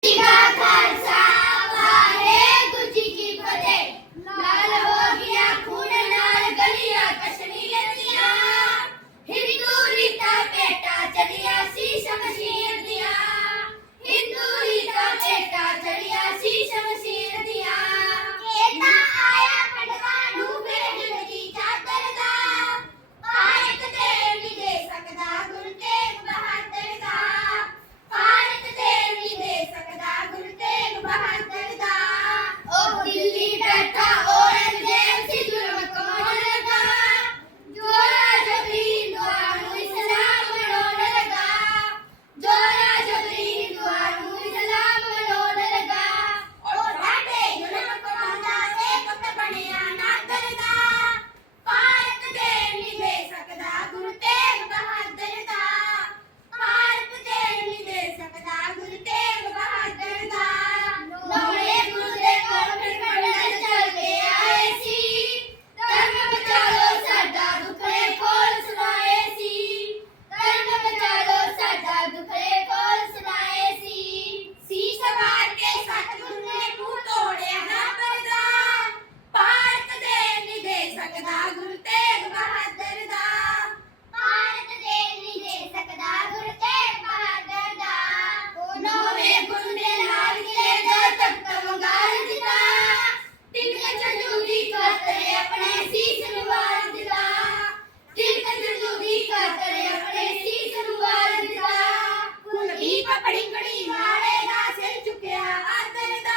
¡Chica! ಪಡಿಂಗುಡಿ ನಾಳೆ ನಾ ಸೆಲ್ಚುಕೆಯ ಆದ್ದರಿಂದ